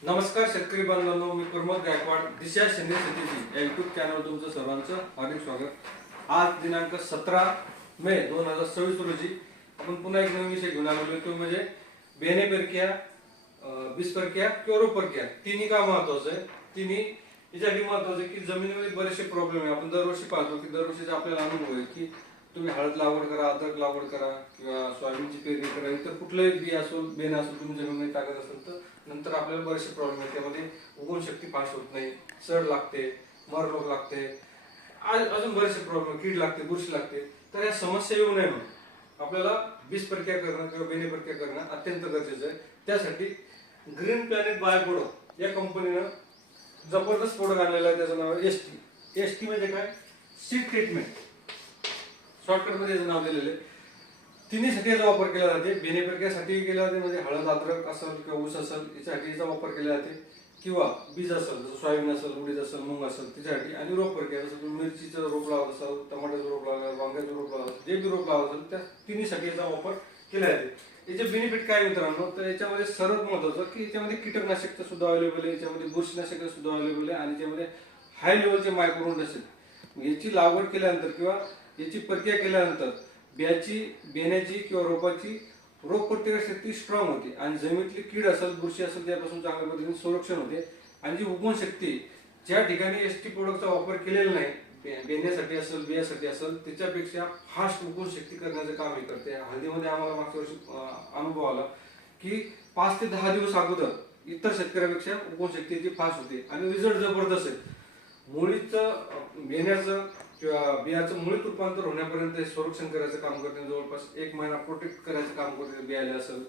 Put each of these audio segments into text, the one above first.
नमस्कार शेतकरी बांधवांनो, मी प्रमोद गायकवाड दिशा सेंद्रिय शेतीची या युट्यूब चॅनलवर तुमचं सर्वांचं हार्दिक स्वागत। आज दिनांक 17 मे 2026 रोजी आपण पुन्हा एक नवीन विषय घेऊन आलेलो तो म्हणजे बेने परकिया, बिसपरकिया किंवा रोपरकिया तिन्ही का महत्वाचं आहे। तिन्ही याच्यासाठी महत्वाचं आहे की जमिनीमध्ये बरेचसे प्रॉब्लेम आहे। आपण दरवर्षी पाहतो की दरवर्षीचा आपल्याला अनुभव आहे की तुम्ही हळद लागवड करा, अद्रक लागवड करा किंवा सोयाबीनची पेरणी करा, इतर कुठलंही बी असो बेन असो तुम्ही जमिनीमध्ये टाकत असेल तर नंतर आपल्याला बरेचसे प्रॉब्लेम आहेत। त्यामध्ये उगवण शक्ती फास्ट होत नाही, सड लागते, मर रोग लागते, अजून बरेचसे प्रॉब्लेम, कीड लागते, बुरशी लागते। तर या समस्या येऊ नये म्हणून आपल्याला बीज प्रक्रिया करणं किंवा बेने प्रक्रिया करणं अत्यंत गरजेचं आहे। त्यासाठी ग्रीन प्लॅनेट बायो प्रोडक्ट या कंपनीनं जबरदस्त प्रोडक्ट आणलेला आहे, त्याचं नाव एसटी। एसटी म्हणजे काय? सीड ट्रीटमेंट, शॉर्टकट मध्ये याचं नाव दिलेलं आहे। तिन्ही साठी याचा वापर केला जाते। बेने प्रक्रियासाठी केला जाते, म्हणजे हळद, अद्रक असेल किंवा ऊस असेल याच्यासाठी याचा वापर केला जाते, किंवा बीज असेल जसं सोयाबीन असेल, उडीद असेल, मूग असेल त्याच्यासाठी, आणि रोप प्रक्रिया जसं तुम्ही मिरचीचं रोप लावत असाल, टमाट्याचं रोप लावलं, वांग्याचं रोप लावलं, जे बी रोप लावत असेल त्या तिन्हीसाठी याचा वापर केला जाते। याचे बेनिफिट काय मित्रांनो, तर याच्यामध्ये सर्वात महत्वाचं की याच्यामध्ये कीटकनाशक सुद्धा अवेलेबल आहे, याच्यामध्ये बुरशीनाशक सुद्धा अवेलेबल आहे, आणि याच्यामध्ये हाय लेवलचे मायक्रोन्यूट्रिएंट्स आहेत। याची लागवड केल्यानंतर किंवा याची प्रक्रिया केल्यानंतर बेण्याची किंवा रोपाची रोग प्रतिकारक शक्ती स्ट्रॉंग होते, आणि जमिनीतली कीड असेल, बुरशी असेल त्यापासून चांगल्या पद्धतीने संरक्षण होते, आणि जी उगवण शक्ती ज्या ठिकाणी एसटी प्रोडक्टचा वापर केलेला नाही, बेण्यासाठी असेल, बियासाठी असेल, त्याच्यापेक्षा फास्ट उगवण शक्ती करण्याचं काम हे करते। हळदीमध्ये आम्हाला मागच्या वर्षी अनुभव आला की 5 ते 10 दिवस अगोदर इतर शेतकऱ्यापेक्षा उगवण शक्तीची फास्ट होते, आणि रिझल्ट जबरदस्त आहे। मुळीचं बेण्याचं किंवा बियाचं मुळीत रूपांतर होण्यापर्यंत संरक्षण करायचं काम करते, जवळपास 1 महिना प्रोटेक्ट करायचं काम करते बियाला असेल,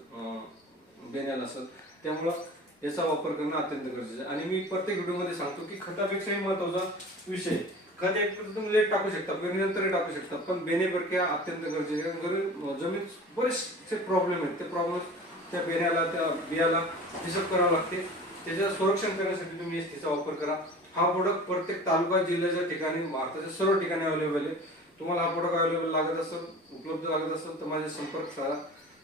बेण्याला असेल। त्यामुळं याचा वापर करणं अत्यंत गरजेचं आहे। आणि मी प्रत्येक व्हिडिओमध्ये सांगतो की खतापेक्षाही महत्वाचा विषय, खत एक तुम्ही लेट टाकू शकता, पेरणीनंतरही टाकू शकता, पण बेने प्रक्रिया अत्यंत गरजेची आहे। जमीन बरेचसे प्रॉब्लेम आहेत, ते प्रॉब्लेम त्या बेण्याला, त्या बियाला डिसअप करावं लागते। त्याचं संरक्षण करण्यासाठी तुम्ही एसटीचा वापर करा। हा प्रोडक्ट प्रत्येक तालुका जिल्ह्याच्या ठिकाणी, भारताच्या सर्व ठिकाणी अवेलेबल आहे। तुम्हाला हा प्रोडक्ट अवेलेबल लागत असेल, उपलब्ध लागत असेल तर माझे संपर्क साधा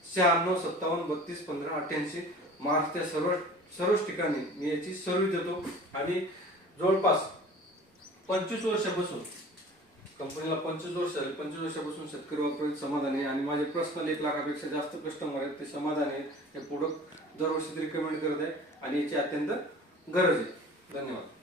96 57 32 15 88। महाराष्ट्राच्या सर्वच ठिकाणी मी याची सर्व्हिस देतो, आणि जवळपास 25 वर्षापासून कंपनीला 25 वर्ष झाली, 25 वर्षापासून शेतकरी वापरत समाधानी आहे, आणि माझे पर्सनल 1 लाखापेक्षा जास्त कस्टमर आहेत, ते समाधानी आहेत। हे प्रोडक्ट दरवर्षी रिकमेंड करत आहे, आणि याची अत्यंत गरज आहे। धन्यवाद।